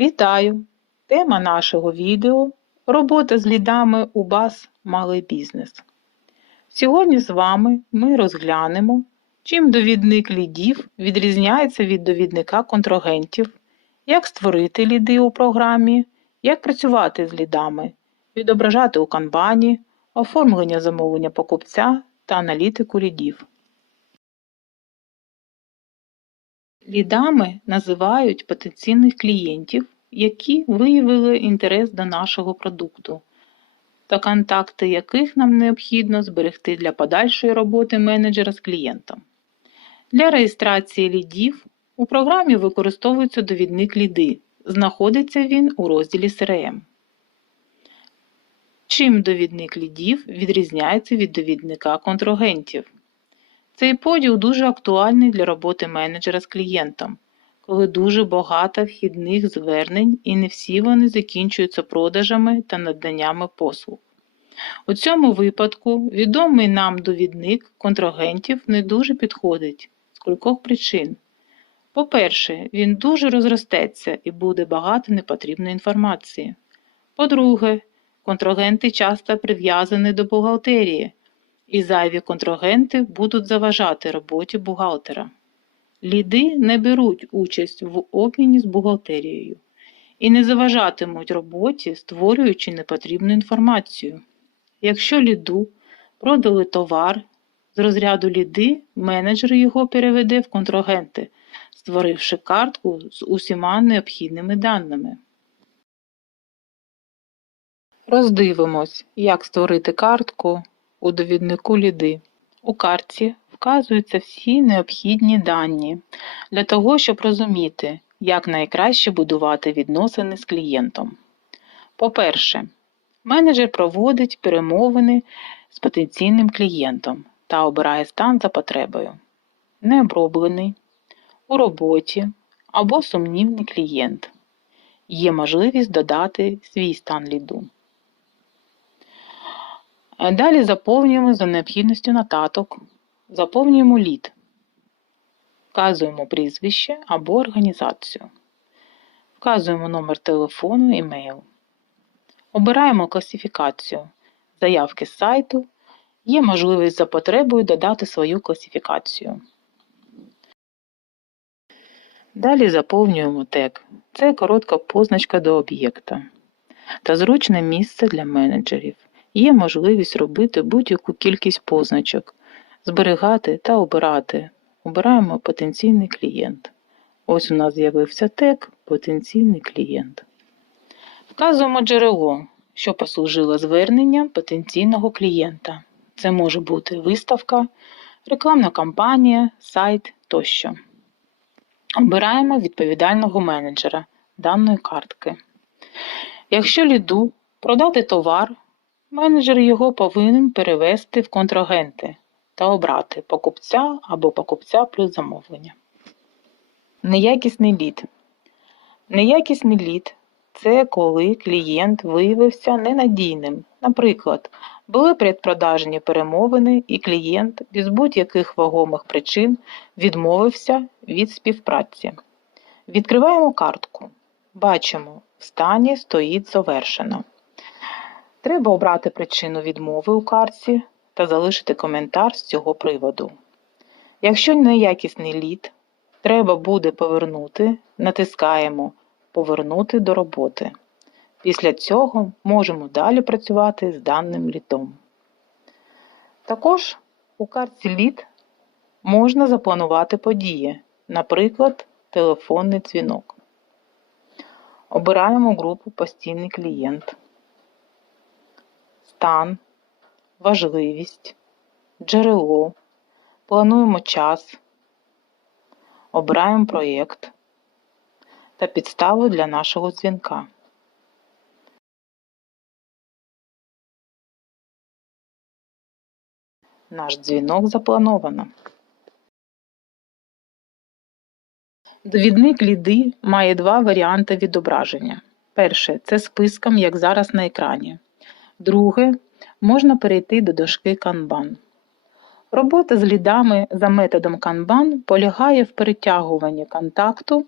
Вітаю! Тема нашого відео робота з лідами у БАС Малий бізнес. Сьогодні з вами ми розглянемо, чим довідник лідів відрізняється від довідника контрагентів, як створити ліди у програмі, як працювати з лідами, відображати у канбані, оформлення замовлення покупця та аналітику лідів. Лідами називають потенційних клієнтів, які виявили інтерес до нашого продукту, та контакти яких нам необхідно зберегти для подальшої роботи менеджера з клієнтом. Для реєстрації лідів у програмі використовується довідник ліди. Знаходиться він у розділі CRM. Чим довідник лідів відрізняється від довідника контрагентів? Цей поділ дуже актуальний для роботи менеджера з клієнтом, коли дуже багато вхідних звернень і не всі вони закінчуються продажами та наданнями послуг. У цьому випадку відомий нам довідник контрагентів не дуже підходить з кількох причин. По-перше, він дуже розростеться і буде багато непотрібної інформації. По-друге, контрагенти часто прив'язані до бухгалтерії, і зайві контрагенти будуть заважати роботі бухгалтера. Ліди не беруть участь в обміні з бухгалтерією і не заважатимуть роботі, створюючи непотрібну інформацію. Якщо ліду продали товар з розряду ліди, менеджер його переведе в контрагенти, створивши картку з усіма необхідними даними. Роздивимось, як створити картку у довіднику ліди. У картці вказуються всі необхідні дані для того, щоб розуміти, як найкраще будувати відносини з клієнтом. По-перше, менеджер проводить перемовини з потенційним клієнтом та обирає стан за потребою. Необроблений, у роботі або сумнівний клієнт. Є можливість додати свій стан ліду. Далі заповнюємо за необхідністю нотаток, заповнюємо лід, вказуємо прізвище або організацію, вказуємо номер телефону, імейл. Обираємо класифікацію заявки з сайту. Є можливість за потребою додати свою класифікацію. Далі заповнюємо тег. Це коротка позначка до об'єкта та зручне місце для менеджерів. Є можливість робити будь-яку кількість позначок, зберігати та обирати. Обираємо потенційний клієнт. Ось у нас з'явився тег потенційний клієнт. Вказуємо джерело, що послужило зверненням потенційного клієнта. Це може бути виставка, рекламна кампанія, сайт тощо. Обираємо відповідального менеджера даної картки. Якщо ліду продати товар, менеджер його повинен перевести в контрагенти та обрати покупця або покупця плюс замовлення. Неякісний лід. Неякісний лід це коли клієнт виявився ненадійним. Наприклад, були предпродажні перемовини, і клієнт без будь-яких вагомих причин відмовився від співпраці. Відкриваємо картку. Бачимо, в стані стоїть завершено. Треба обрати причину відмови у картці та залишити коментар з цього приводу. Якщо неякісний лід, треба буде повернути, натискаємо Повернути до роботи. Після цього можемо далі працювати з даним літом. Також у картці літ можна запланувати події, наприклад, телефонний дзвінок. Обираємо групу Постійний клієнт, стан, важливість, джерело, плануємо час, обираємо проєкт та підставу для нашого дзвінка. Наш дзвінок заплановано. Довідник ліди має два варіанти відображення. Перше це списком, як зараз на екрані. Друге можна перейти до дошки Kanban. Робота з лідами за методом Kanban полягає в перетягуванні контакту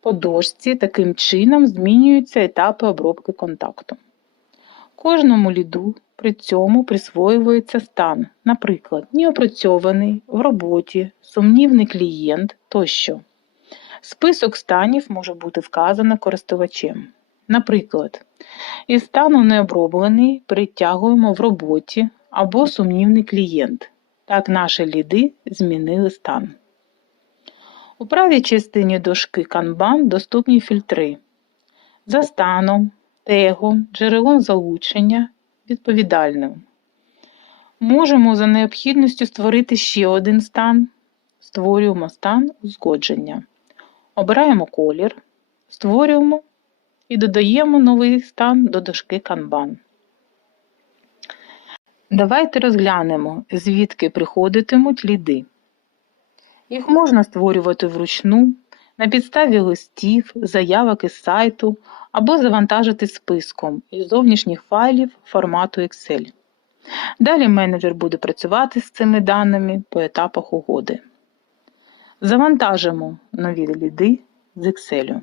По дошці таким чином змінюються етапи обробки контакту. Кожному ліду при цьому присвоюється стан, наприклад, неопрацьований, в роботі, сумнівний клієнт тощо. Список станів може бути вказано користувачем. Наприклад, із стану необроблений перетягуємо в роботі або сумнівний клієнт. Так наші ліди змінили стан. У правій частині дошки Kanban доступні фільтри. За станом, тегом, джерелом залучення, відповідальним. Можемо за необхідністю створити ще один стан. Створюємо стан узгодження. Обираємо колір, створюємо і додаємо новий стан до дошки Kanban. Давайте розглянемо, звідки приходитимуть ліди. Їх можна створювати вручну, на підставі листів, заявок із сайту або завантажити списком із зовнішніх файлів формату Excel. Далі менеджер буде працювати з цими даними по етапах угоди. Завантажимо нові ліди з Excel.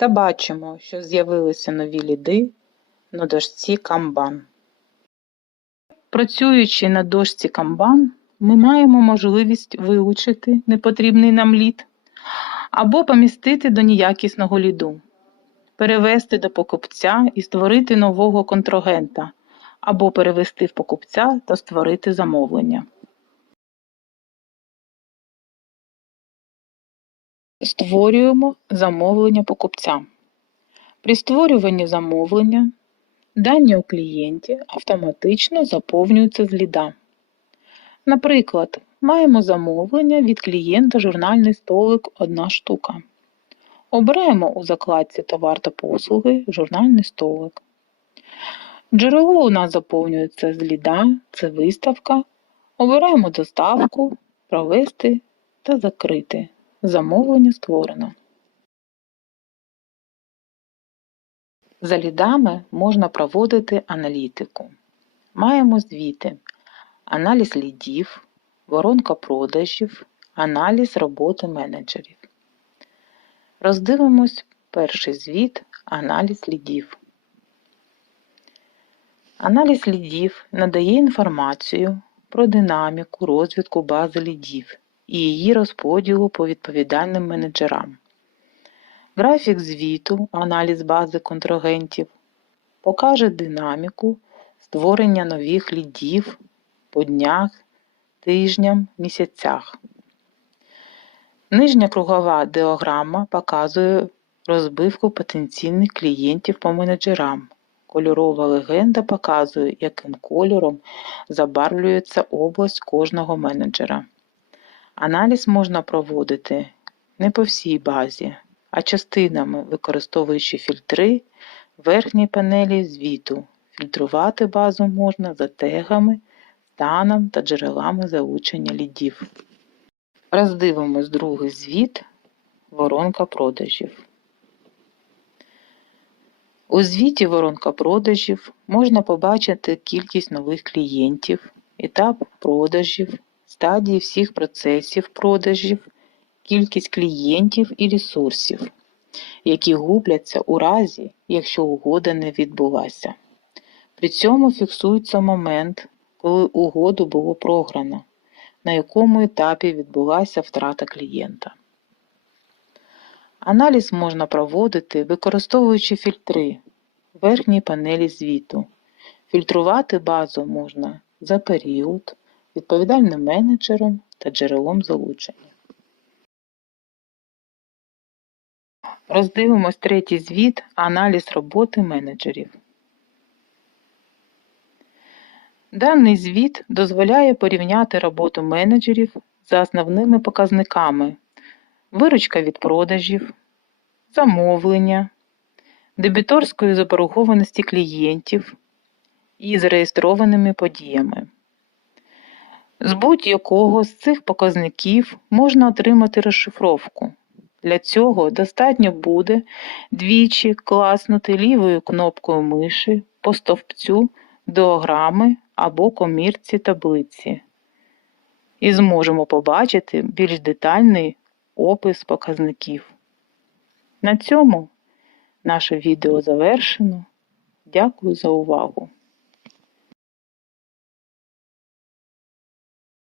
Та бачимо, що з'явилися нові ліди на дошці Kanban. Працюючи на дошці Kanban, ми маємо можливість вилучити непотрібний нам лід або помістити до неякісного ліду, перевести до покупця і створити нового контрагента, або перевести в покупця та створити замовлення. Створюємо замовлення покупця. При створюванні замовлення дані у клієнті автоматично заповнюються з ліда. Наприклад, маємо замовлення від клієнта журнальний столик одна штука. Обираємо у закладці Товар та послуги журнальний столик. Джерело у нас заповнюється з ліда, це виставка. Обираємо доставку, провести та закрити. Замовлення створено. За лідами можна проводити аналітику. Маємо звіти, аналіз лідів, воронка продажів, аналіз роботи менеджерів. Роздивимось перший звіт аналіз лідів. Аналіз лідів надає інформацію про динаміку розвитку бази лідів і її розподілу по відповідальним менеджерам. Графік звіту, аналіз бази контрагентів покаже динаміку створення нових лідів по днях, тижням, місяцях. Нижня кругова діаграма показує розбивку потенційних клієнтів по менеджерам. Кольорова легенда показує, яким кольором забарвлюється область кожного менеджера. Аналіз можна проводити не по всій базі, а частинами, використовуючи фільтри в верхній панелі звіту. Фільтрувати базу можна за тегами, станом та джерелами залучення лідів. Роздивимось другий звіт воронка продажів. У звіті воронка продажів можна побачити кількість нових клієнтів, етап продажів, стадії всіх процесів продажів, кількість клієнтів і ресурсів, які губляться у разі, якщо угода не відбулася. При цьому фіксується момент, коли угоду було програно, на якому етапі відбулася втрата клієнта. Аналіз можна проводити, використовуючи фільтри в верхній панелі звіту. Фільтрувати базу можна за період, відповідальним менеджером та джерелом залучення. Роздивимось третій звіт аналіз роботи менеджерів. Даний звіт дозволяє порівняти роботу менеджерів за основними показниками виручка від продажів, замовлення, дебіторської заборгованості клієнтів і зареєстрованими подіями. З будь-якого з цих показників можна отримати розшифровку. Для цього достатньо буде двічі класнути лівою кнопкою миші по стовпцю діаграми або комірці таблиці. І зможемо побачити більш детальний опис показників. На цьому наше відео завершено. Дякую за увагу!